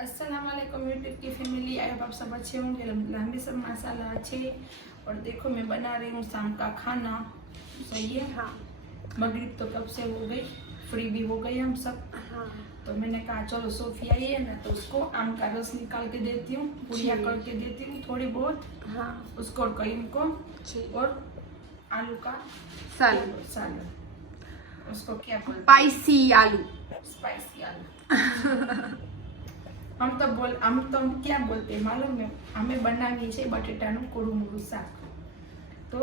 अस्सलामुअलैकुम यूट्यूब की family. I hope आप सब अच्छे होंगे, हम भी सब माशाल्लाह अच्छे। और देखो मैं बना रही हूँ शाम का खाना। सही है। हाँ, मगरिब तो कब से हो गई, फ्री भी हो गए हम सब। हाँ। तो मैंने कहा चलो सोफी आई है ना, तो उसको आम का रस निकाल के देती हूँ, गुड़िया करके देती हूँ थोड़ी बहुत। हाँ, उसको और करीम को और आलू का सालन। उसको क्या बोलते? स्पाइसी आलू। स्पाइसी आलू। हम तो क्या बोलते हैं मालूम है? हमें बनावी છે બટેટાનું કોરું મોરું શાક। तो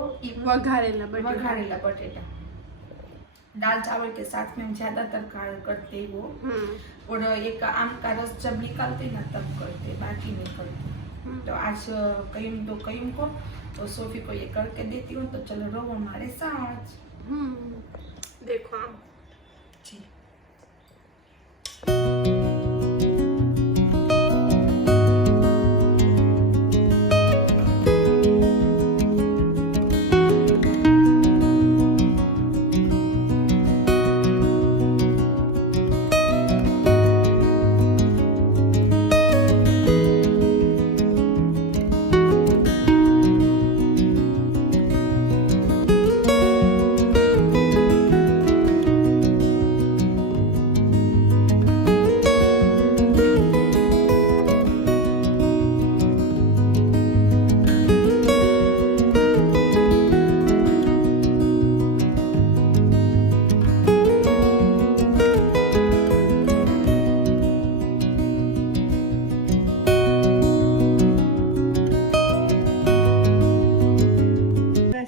वघारेला बटेटा दाल चावल के साथ में हम ज्यादातर करते वो। और एक आम का रस जब निकालते ना तब करते, बाकी नहीं करते। तो आज कईम को और सोफी को ये करके देती हूँ। तो चलो रहो हमारे साथ। देखो जी।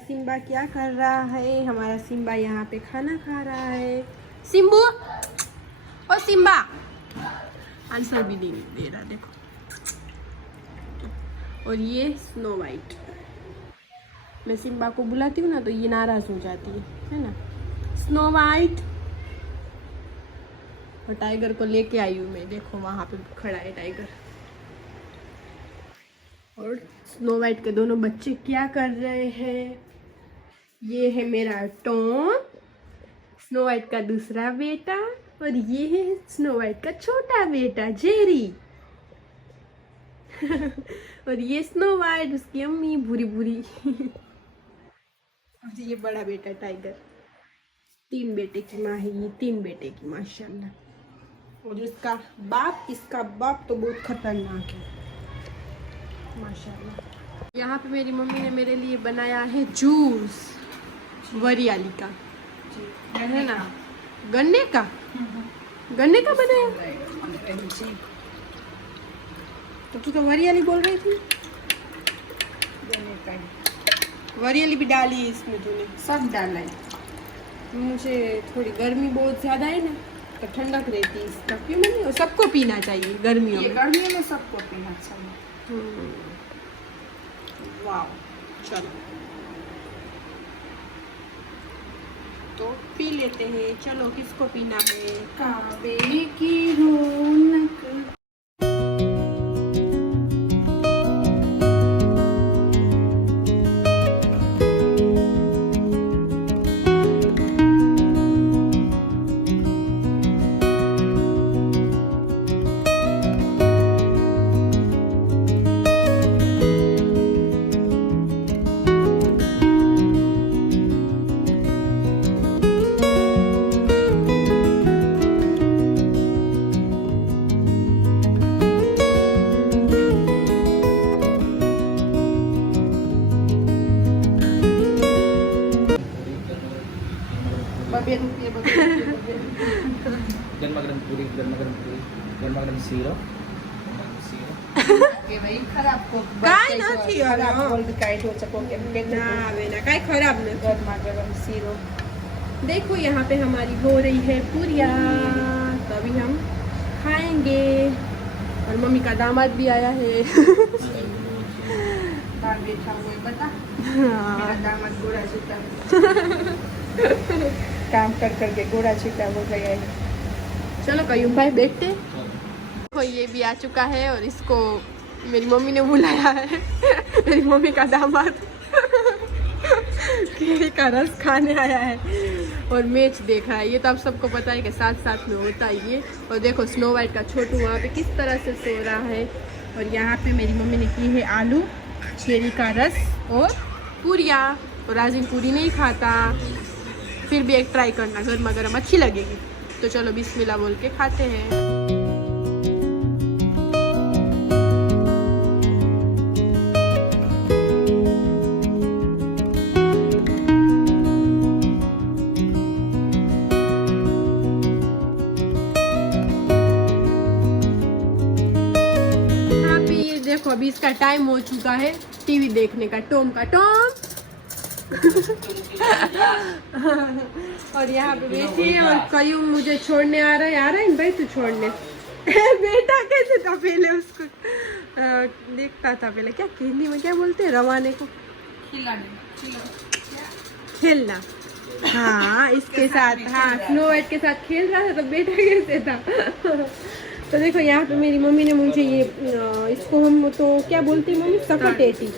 सिम्बा क्या कर रहा है? हमारा सिम्बा यहाँ पे खाना खा रहा है। सिम्बू, ओ सिम्बा आंसर भी नहीं दे रहा, देखो। और ये स्नो वाइट, मैं सिम्बा को बुलाती हूँ ना तो ये नाराज हो जाती है ना। Snow white. और टाइगर को लेके आई हूँ मैं, देखो वहाँ पे खड़ा है टाइगर। और स्नो वाइट के दोनों बच्चे क्या कर रहे हैं? ये है मेरा टॉम, स्नो वाइट का दूसरा बेटा, और ये है स्नो वाइट का छोटा बेटा जेरी। और ये स्नो वाइट, उसकी अम्मी भूरी भूरी। और ये बड़ा बेटा टाइगर। 3 बेटे की माँ है ये, 3 बेटे की माशाल्लाह। और इसका बाप तो बहुत खतरनाक है माशाल्लाह। यहाँ पे मेरी मम्मी ने मेरे लिए बनाया है जूस वरियाली का, है ना? गन्ने का बनाया। तो तू तो वरियाली बोल रही थी। वरियाली भी डाली है इसमें तूने? सब डाला है। मुझे थोड़ी गर्मी बहुत ज्यादा है ना, तो ठंडक रहती है इसका। क्यों मम्मी? और सबको पीना चाहिए गर्मियों में। गर्मियों में सबको पीना चाहिए। वाह, चलो तो पी लेते हैं। चलो, किसको पीना है? काबे की रौनक। गर्मा गर्म पूरी, गर्मा गर्म सीरो। કે ભાઈ ખરાબ કોક કાંઈ નથી હવે, ખરાબ હા. કોલ્ડ કાઈટ हो सको के ना बेना काई खराब नहीं। गर्मा गरम सीरो। देखो यहाँ पे हमारी हो रही है पूरिया, तो अभी हम खाएंगे। और मम्मी का दामाद भी आया है। बाहर बैठा हुआ है, बता मेरा दामाद गोरा छीटा काम कर करके गोरा छीटा हो गया है। चलो कयूम भाई बैठते। देखो ये भी आ चुका है और इसको मेरी मम्मी ने बुलाया है। मेरी मम्मी का दामाद केले का रस खाने आया है। और मैच देख रहा है। ये तो आप सबको पता है कि साथ साथ में होता है ये। और देखो स्नो वाइट का छोटू वहाँ पे किस तरह से सो रहा है। और यहाँ पे मेरी मम्मी ने की है आलू चेरी का रस और पूरियाँ। और राजिम पूरी नहीं खाता, फिर भी एक ट्राई करना, गर्मा गर्म अच्छी लगेगी। तो चलो बिस्मिल्लाह बोल के खाते हैं। देखो अभी इसका टाइम हो चुका है टीवी देखने का। टॉम का टॉम और यहाँ पे बैठी है और कयूम मुझे छोड़ने आ रहा है भाई तू छोड़ने बेटा कैसे था पहले उसको देखता था पहले, क्या हिंदी में क्या बोलते हैं, रवाने को खेलना। हाँ इसके साथ, हाँ स्नो वाइट के साथ खेल रहा था तो बेटा कैसे था तो देखो यहाँ पे मेरी मम्मी ने मुझे ये इसको हम तो क्या बोलते हैं मम्मी, सकटेटी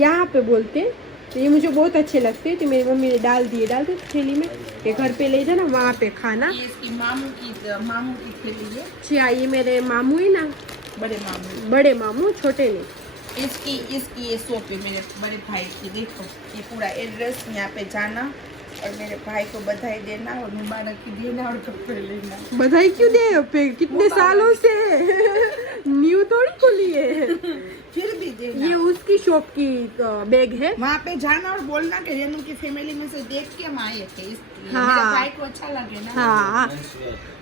यहाँ पे बोलते हैं। तो ये मुझे बहुत अच्छे लगते हैं तो मेरी मम्मी ने डालते थैली में कि घर पे ले जाना वहाँ पे खाना। ये इसकी मामू की थैली है। अच्छा ये मेरे मामू ही ना, बड़े मामू छोटे नहीं। इसकी ये सोप है मेरे बड़े भाई की। देखो ये पूरा एड्रेस, यहाँ पे जाना और मेरे भाई को बधाई देना और मुबारक की देना और कपड़े लेना। बधाई क्यों दे, पे कितने सालों से न्यू थोड़ी खुली है फिर भी देना। ये उसकी शॉप की बैग है। वहाँ पे जाना और बोलना कि रेनू की फैमिली में से देख के हम आए थे, हाँ। मेरे भाई को अच्छा लगे ना। हाँ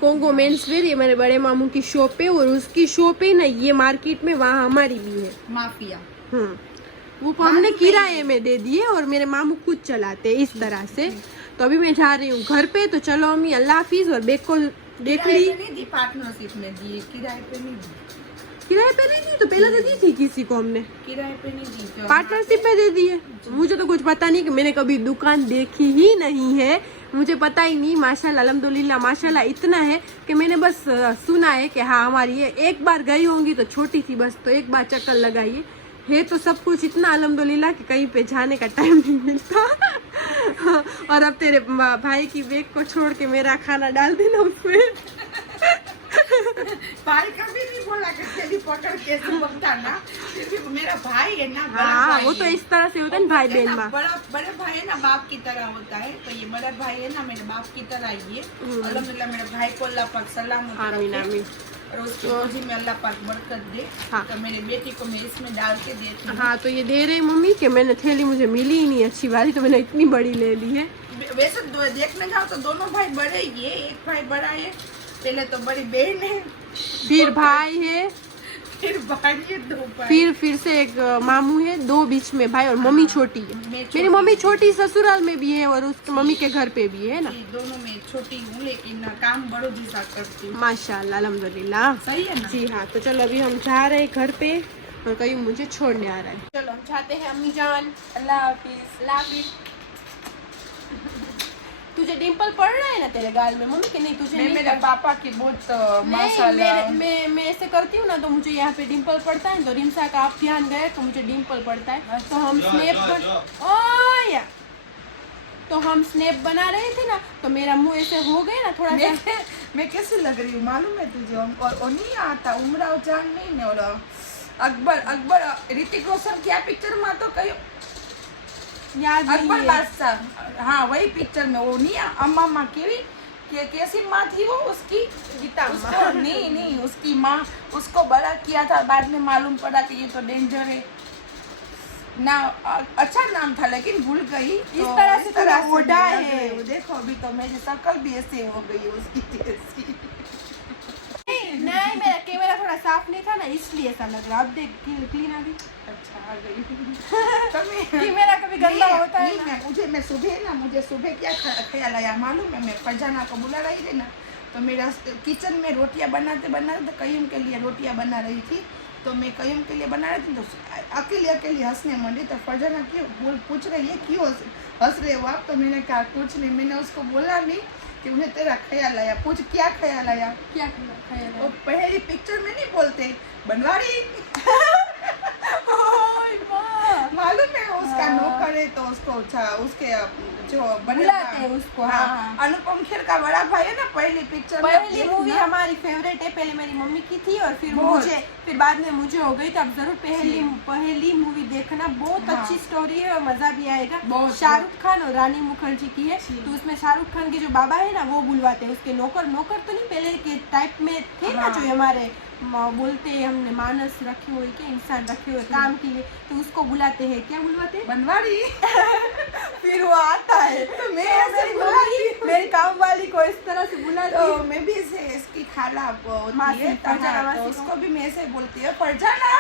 कोंगो मेंस वेयर ये मेरे बड़े मामू की शॉप है और उसकी शॉप है ना ये मार्केट में, वहाँ हमारी भी है माफिया। वो हमने किराए में दे दिए और मेरे मामू खुद चलाते इस तरह से। तो अभी मैं जा रही हूँ घर पे, तो चलो अम्मी अल्लाह हाफिज। और बैग को देख ली, पार्टनरशिप में दी, किराए पे नहीं दी। किराए पे नहीं दी तो पहले तो दी थी किसी को हमने, किराए पे नहीं दी, पार्टनरशिप में दे दी है। मुझे तो कुछ पता नहीं कि मैंने कभी दुकान देखी ही नहीं है, मुझे पता ही नहीं। माशाल्लाह अल्हम्दुलिल्लाह माशाल्लाह इतना है कि मैंने बस सुना है कि हाँ हमारी है। एक बार गई होंगी तो छोटी थी बस, तो एक बार चक्कर लगाई है तो सब कुछ इतना अल्हम्दुलिल्लाह कि कहीं पे जाने का टाइम नहीं मिलता और अब तेरे भाई की बैग को छोड़ के मेरा खाना डाल देना उसमें भाई कभी नहीं बोला कि तेरी पकड़ कैसे बनता ना, क्योंकि मेरा भाई है ना। हाँ वो तो इस तरह से होता है भाई बहन में। बड़ा भाई है ना बाप की तरह होता है, तो ये बड़ा भाई है ना मेरे बाप की तरह ही है। अल्हम्दुलिल्लाह मेरे भाई को अल्लाह पाक सलामत रखे और उसकी रोजी में अल्लाह पाक बरकत दे। हाँ। तो मेरे बेटी को मैं इसमें डाल के देती हूँ। हाँ तो ये दे रही मम्मी कि मैंने थैली मुझे मिली ही नहीं अच्छी वाली, तो मैंने इतनी बड़ी ले ली है। वैसे देखने जाओ तो दोनों भाई बड़े ही है, एक भाई बड़ा है, पहले तो बड़ी बहन है, फिर भाई है, फिर भाई है, दो भाई, फिर से एक मामू है, दो बीच में भाई और मम्मी छोटी है। मेरी मम्मी छोटी ससुराल में भी है और उसकी मम्मी के घर पे भी है ना। दोनों में छोटी हूँ लेकिन काम बड़ों जैसा करती हूँ। माशाल्लाह अल्हम्दुलिल्लाह सही है ना। जी हाँ तो चलो अभी हम जा रहे हैं घर पे और कहीं मुझे छोड़ने आ रहा है। चलो हम चाहते हैं अम्मी जान अल्लाह हाफिज। तुझे डिम्पल पड़ रहा है ना तेरे गाल में मम्मी के? नहीं तुझे नहीं, मेरे पापा की बहुत माशाल्लाह। मैं ऐसे करती हूँ ना तो मुझे यहाँ पे डिम्पल पड़ता है, तो रिमसा का आप ध्यान गए तो मुझे डिम्पल पड़ता है। तो हम स्नैप बना रहे थे ना तो मेरा मुंह ऐसे हो गया ना थोड़ा सा। मैं कैसे लग रही हूँ मालूम है तुझे? और नहीं आता उमराव जान नहीं और अकबर ऋतिक रोशन क्या पिक्चर में तो कहीं याद अकबर बादशाह, हाँ वही पिक्चर में वो नहीं अम्मा माँ की कैसी माँ थी वो उसकी गीता नहीं उसकी माँ उसको बड़ा किया था, बाद में मालूम पड़ा कि ये तो डेंजर है ना। अच्छा नाम था लेकिन भूल गई। इस तरह से ओडा है। देखो अभी तो मेरी शक्ल भी ऐसे हो गई उसकी जैसी। नहीं मेरा कैमरा थोड़ा साफ नहीं था ना इसलिए ऐसा लग रहा। अब देख क्लीन आ गई। अच्छा आ गई। कैमरा कभी गंदा होता है ना। मुझे सुबह क्या ख्याल आया मालूम है? मैं फरजाना को बुला रही थी ना तो मेरा किचन में रोटियां बनाते तो कयूम के लिए रोटियां बना रही थी, तो मैं कयूम के लिए बना रही थी तो अकेले हंसने मंडी। तो फरजाना क्यों पूछ रही है क्यों हंस रहे हो आप? तो मैंने कहा कुछ नहीं, मैंने उसको बोला नहीं कि मुझे तेरा ख्याल आया। पूछ क्या ख्याल आया? क्या ख्याल आया? वो पहली पिक्चर में नहीं बोलते बनवारी मालूम है उसका नौकर है तो उसको उसके जो बुलाते हैं उसको, हाँ। अनुपम खेर का बड़ा भाई है ना, पहली पिक्चर पहली मूवी हमारी फेवरेट है, पहले मेरी मम्मी की थी और फिर मुझे, फिर बाद में मुझे हो गई। तो आप जरूर पहली मूवी देखना, बहुत अच्छी स्टोरी है और मजा भी आएगा। शाहरुख खान और रानी मुखर्जी की है। तो उसमें शाहरुख खान के जो बाबा है ना वो बुलवाते हैं उसके नौकर तो नहीं, पहले के टाइप में थे ना जो हमारे बोलते हैं, हमने मानस रखे हुए के इंसान रखे हुए काम के लिए, तो उसको बुलाते हैं, क्या बुलवाते हैं? बनवारी। फिर वो आता है तो मैं ऐसे बुलाती, मेरी काम वाली को इस तरह से बुलाती तो मैं भी इसे इसकी खाला होती है तो उसको भी मैं ऐसे बोलती है फरजाना।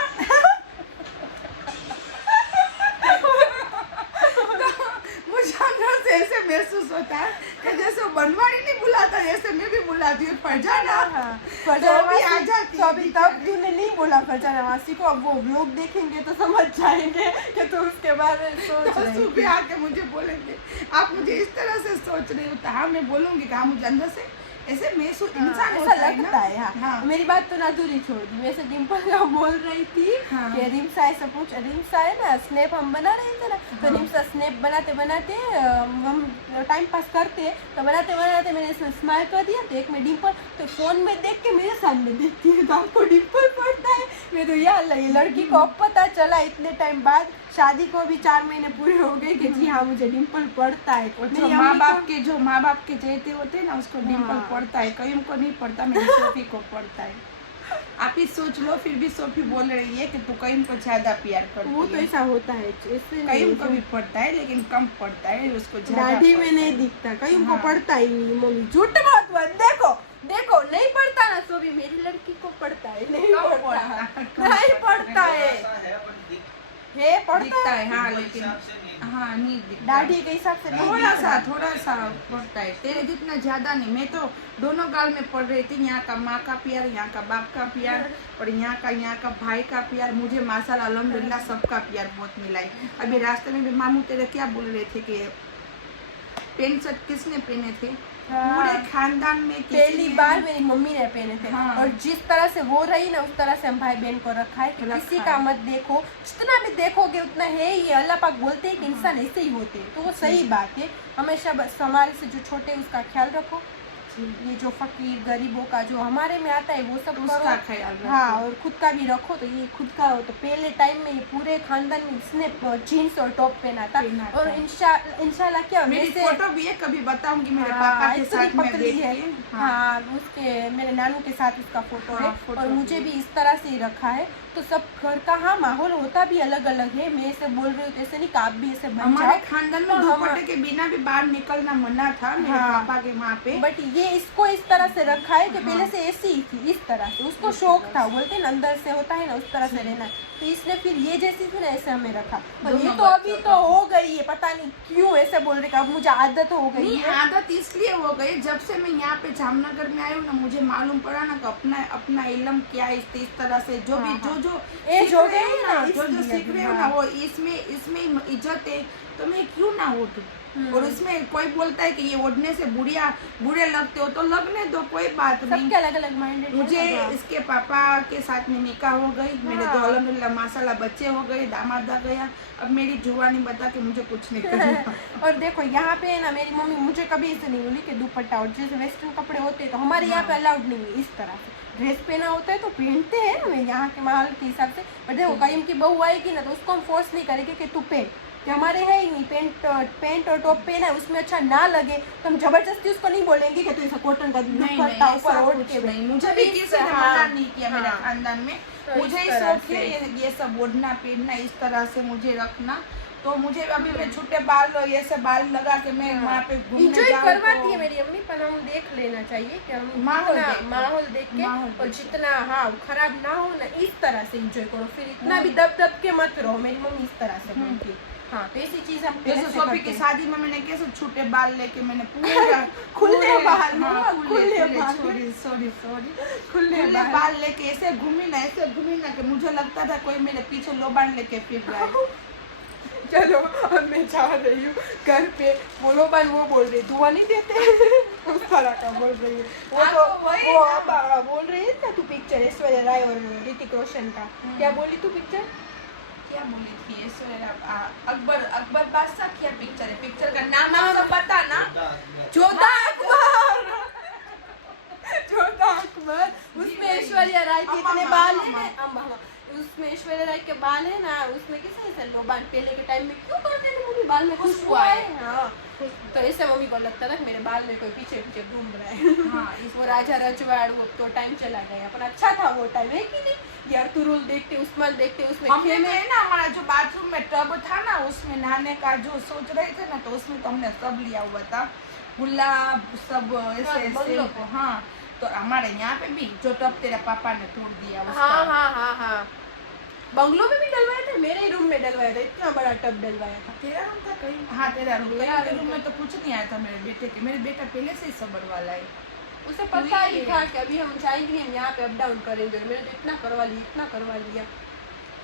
मुझे अंदर से ऐसे महसूस होता है कि जैसे वो बनवारी नहीं बुलाता, ऐसे मैं भी बुलाती हूँ फरजाना। आ जाती। तो अभी तब तूने नहीं बोला फरजाना मासी को, अब वो व्लॉग देखेंगे तो समझ जाएंगे कि तू उसके बारे में सोच रही है। सुबह आके मुझे बोलेंगे आप मुझे इस तरह से सोच रहे हो, तो हाँ मैं बोलूंगी कि हाँ मुझे अंदर से ऐसे महसूस इंसान ऐसा लगता है। हाँ। मेरी बात तो अधूरी छोड़ दी। वैसे डिम्पल बोल रही थी कि रिम्सा ऐसा पूछ, रिम्सा है ना स्नैप हम बना रहे थे ना, तो रिम्सा स्नैप बनाते बनाते हम टाइम पास करते तो बनाते बनाते मैंने इसमें स्माइल कर दिया, तो एक में डिम्पल तो फोन में देख के मेरे सामने देखती है तो आपको डिम्पल पड़ता है। मैं तो यार ये लड़की को अब पता चला इतने टाइम बाद, शादी को भी 4 महीने पूरे हो गए कि जी हाँ मुझे डिम्पल पड़ता है। जो माँ बाप के जैसे होते हैं ना उसको डिम्पल पड़ता है, कहीं को नहीं पड़ता, मेरी सोफी को पड़ता है। आप ही सोच लो, फिर भी सोफी बोल रही है कि तू कहीं को ज्यादा प्यार करती है। वो तो ऐसा होता है, कहीं को भी पड़ता है लेकिन कम पड़ता है उसको, दाढ़ी में नहीं दिखता, कहीं को पड़ता ही नहीं। मम्मी झूठ मत देखो देखो नहीं पड़ता ना, सोफी मेरी लड़की को पड़ता है, नहीं पड़ता है पड़ता है हाँ, लेकिन हाँ नहीं दिखता, दाढ़ी के हिसाब से थोड़ा सा पड़ता है, तेरे जितना ज्यादा नहीं। मैं तो दोनों गाल में पढ़ रही थी, यहाँ का माँ का प्यार, यहाँ का बाप का प्यार और यहाँ का भाई का प्यार। मुझे माशाल्लाह अल्हम्दुलिल्लाह सबका प्यार बहुत मिला है। अभी रास्ते में भी मामू तेरे क्या बोल रहे थे कि पेंट शर्ट किसने पहने थे? पूरे खानदान में पहली बार मेरी मम्मी ने पहने थे। और जिस तरह से हो रही ना उस तरह से हम भाई बहन को रखा है कि किसी का मत देखो, जितना भी देखोगे उतना है। ये अल्लाह पाक बोलते हैं कि इंसान ऐसे ही होते हैं, तो वो सही बात है। हमेशा बस हमारे से जो छोटे हैं उसका ख्याल रखो, ये जो फकीर गरीबों का जो हमारे में आता है वो सब उसका ख्याल रखो। हाँ, और खुद का भी रखो। तो ये खुद का हो तो पहले टाइम में ये पूरे खानदान में इसने जीन्स और टॉप पहना था। और इंशाल्लाह क्या मेरी फोटो भी है, कभी बताऊंगी मेरे पापा के साथ में पकड़ी है। हाँ, उसके मेरे नानू के साथ उसका फोटो है और मुझे भी इस तरह से ही रखा है। तो सब घर का हाँ माहौल होता भी अलग अलग है। मैं ऐसे बोल रही हूँ ऐसे नहीं कि आप भी ऐसे बन जाओ। हमारे खानदान में दुपट्टे के बिना भी बाहर निकलना मना था मेरे पापा के वहाँ पे, बट ये इसको इस तरह से रखा है कि पहले से ऐसी ही थी, इस तरह से उसको शौक था, बोलते ना अंदर से होता है ना उस तरह से रहना, तो इसने फिर ये जैसी थी ना ऐसे हमें रखा। और ये तो अभी तो हो गई है, पता नहीं क्यों ऐसे बोल रहे, अब मुझे आदत हो गई है। आदत इसलिए हो गई जब से मैं यहाँ पे जामनगर में आई हूँ ना, मुझे मालूम पड़ा ना कि अपना इल्म क्या है। इस तरह से जो भी जो एज हो गई ना, जो सीख रहे हो ना वो इसमें इज्जत है, तो मैं क्यों ना हो तू। और उसमें कोई बोलता है कि ये ओढ़ने से बुरे लगते हो, तो लगने दो, कोई बात नहीं। अलग अलग माइंडेड। मुझे इसके पापा के साथ में निकाह हो गई, मेरे तो अल्हम्दुलिल्लाह माशाल्लाह बच्चे हो गए, दामाद आ गया। अब मेरी जुबानी बता के मुझे कुछ नहीं करना। और देखो यहाँ पे ना मेरी मम्मी मुझे कभी ऐसे नहीं बोली कि दुपट्टा, और जैसे वेस्टर्न कपड़े होते हैं तो हमारे यहाँ पे अलाउड नहीं है इस तरह से। ड्रेस पहना होता है तो पहनते हैं ना यहाँ के माहौल के हिसाब से। बट देखो करीम की बहू आएगी ना तो उसको हम फोर्स नहीं करेंगे कि तू पहन, कि हमारे है ही नहीं। पेंट और टॉप पहना है उसमें अच्छा ना लगे तो हम जबरदस्ती उसको नहीं बोलेंगे कि तू ऐसा कॉटन का दुपट्टा ऊपर ओढ़ के। नहीं, मुझे भी किसी ने मना नहीं किया मेरे खानदान में। मुझे ही शौक है ये सब ओढ़ना पहनना, इस तरह से मुझे रखना। तो मुझे अभी मैं छोटे बाल ये सब बाल लगा के मैं वहाँ पे घूमने जाऊँ करवाती है मेरी अम्मी, पर हम देख लेना चाहिए कि हम माहौल देख के और जितना खराब ना हो ना इस तरह से एंजॉय करो। फिर इतना भी दब के मत रहो, मेरी मम्मी इस तरह से बोलती। हाँ, तो ऐसी चीज हम जैसे सोफी की शादी में मैंने कैसे छोटे बाल लेके मैंने पूरा खुले बाल लेके ऐसे घूमी ना कि मुझे लगता था कोई मेरे पीछे लोबान लेके फिर रहा है। चलो अब मैं जा रही हूँ घर पे। बोलो बन वो बोल रही धुआं नहीं देते उस तरह का बोल रही है वो। तो वो अब बोल रही है ना तू पिक्चर ऐश्वर्या राय और ऋतिक रोशन का क्या बोली तू पिक्चर क्या बोली थी ऐश्वर्या अकबर बादशाह क्या पिक्चर है, पिक्चर का नाम आप सब बताना। जोधा अकबर। जोधा अकबर, उसमें ऐश्वर्या राय के इतने बाल है, उसमें ऐश्वर्या राय के बाल है ना, उसमें किस ऐसे लोबान पहले के टाइम में क्यों करते थे मम्मी बाल में खुश हुआ है। हाँ, तो ऐसे मम्मी को लगता था कि मेरे बाल में कोई पीछे पीछे घूम रहा है। हाँ, वो राजा रजवाड़ वो तो टाइम चला गया, पर अच्छा था वो टाइम, है कि नहीं यार। तुरुल देखते उस्मान देखते उसमें हमने तो है ना हमारा जो बाथरूम में टब था ना उसमें नहाने का जो सोच रहे थे ना, तो उसमें तो हमने सब लिया हुआ था, गुलाब सब ऐसे। हाँ, तो हमारे यहाँ पे भी जो टब तेरे पापा ने तोड़ दिया उसका। हाँ, बंगलो में भी डलवाया था, मेरे ही रूम में डलवाया था, इतना बड़ा टब डलवाया था। तेरा रूम था कहीं? हाँ तेरा रूम। मेरे रूम में तो कुछ नहीं आया था मेरे बेटे के, मेरे बेटा पहले से ही सबर वाला है, उसे पता ही था कि अभी हम जाएंगे नहीं, हम यहाँ पे अप डाउन करेंगे। मैंने तो इतना करवा लिया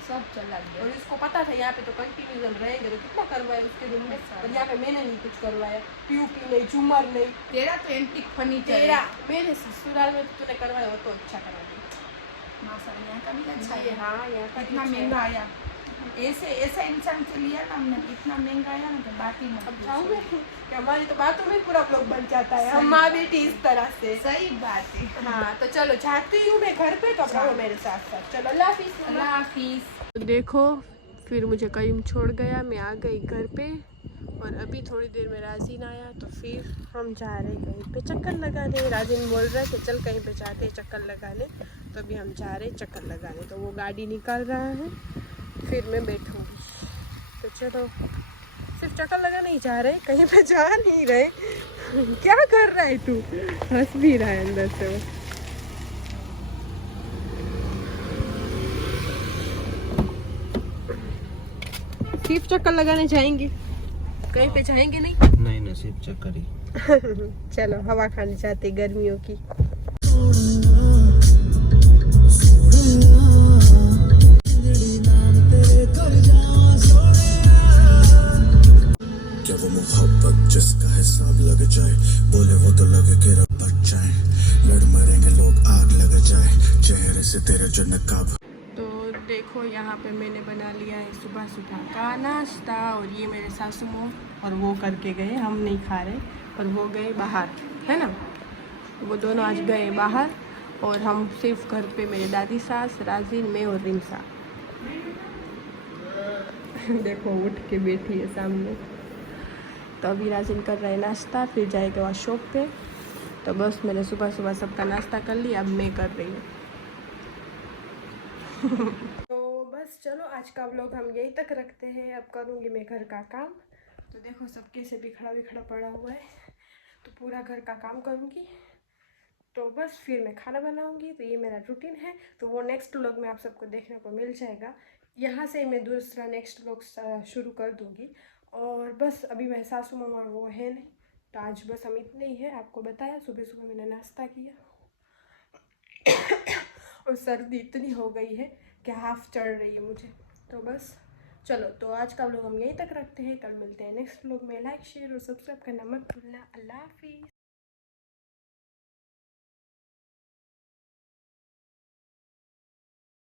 सब चला गया। और इसको पता था यहाँ पे तो कंटिन्यूस हम रहेंगे, तो कितना करवाया उसके रूम में। और यहाँ पे मैंने नहीं कुछ करवाया, पीयूपी नहीं, झूमर नहीं। तेरा तो एंटीक फर्नीचर है। तेरा मेरे ससुराल में तूने करवाया हो तो अच्छा करा दिया। माशाल्लाह यहाँ का भी अच्छा है। हाँ, यहाँ का इतना महंगा आया, ऐसा इंसान से लिया ना हमने, इतना महंगा आया ना तो बात ही मत अब पूछो। जाऊँगे कि हमारी तो बातों में पूरा ब्लॉग बन जाता है, हम माँ बेटी इस तरह से। सही बात है। हाँ, तो चलो जाती हूँ मैं घर पे, तो रहो मेरे साथ साथ। चलो अल्लाह हाफिज़। अल्लाह हाफिज। देखो फिर मुझे करीम छोड़ गया, मैं आ गई घर पे, और अभी थोड़ी देर में राजिन आया, तो फिर हम जा रहे कहीं पे चक्कर लगाने। राजिन बोल रहा है कि चल कहीं पे जाते हैं चक्कर लगाने, तो अभी हम जा रहे हैं चक्कर लगाने। तो वो गाड़ी निकाल रहा है, फिर मैं बैठूँगी। तो चलो, सिर्फ चक्कर लगाने ही जा रहे, कहीं पे जा नहीं रहे। क्या कर रहा है तू? हंस भी रहा है अंदर से वो। सिर्फ चक्कर लगाने जाएंगे, कहीं पे जाएंगे नहीं। नहीं नसीब चक्कर ही। चलो हवा खाने जाते गर्मियों की। क्या वो मोहब्बत जिसका हिसाब लग जाए, बोले वो तो लगे कि रब बच जाए, लड़ मरेंगे लोग आग लग जाए, चेहरे से तेरे जो नकाब। तो देखो यहाँ पे मैंने बना लिया है सुबह सुबह का नाश्ता, और ये मेरे सासू माँ और वो करके गए, हम नहीं खा रहे, और वो गए बाहर, है ना, वो दोनों आज गए बाहर, और हम सिर्फ घर पे मेरे दादी सास, राजीन, मैं और रिमसा। देखो उठ के बैठी है सामने। तो अभी राजीन कर रहा है नाश्ता, फिर जाएगा वहाँ शॉप पे। तो बस मैंने सुबह सुबह सबका नाश्ता कर लिया, अब मैं कर रही हूँ। तो बस चलो आज का व्लॉग हम यहीं तक रखते हैं, अब करूँगी मैं घर का काम। तो देखो सब कैसे बिखरा पड़ा हुआ है, तो पूरा घर का काम करूँगी, तो बस फिर मैं खाना बनाऊँगी। तो ये मेरा रूटीन है, तो वो नेक्स्ट व्लॉग में आप सबको देखने को मिल जाएगा। यहाँ से मैं दूसरा नेक्स्ट व्लॉग शुरू कर दूँगी। और बस अभी मैं सासू माँ और वो है नहीं, तो आज बस हम इतने ही है। आपको बताया सुबह सुबह मैंने नाश्ता किया, और सर्दी इतनी हो गई है कि हाफ चढ़ रही है मुझे। तो बस चलो, तो आज का व्लॉग हम यहीं तक रखते हैं, कल मिलते हैं नेक्स्ट व्लॉग में। लाइक शेयर और सब्सक्राइब करना मत भूलना। अल्लाह हाफिज़।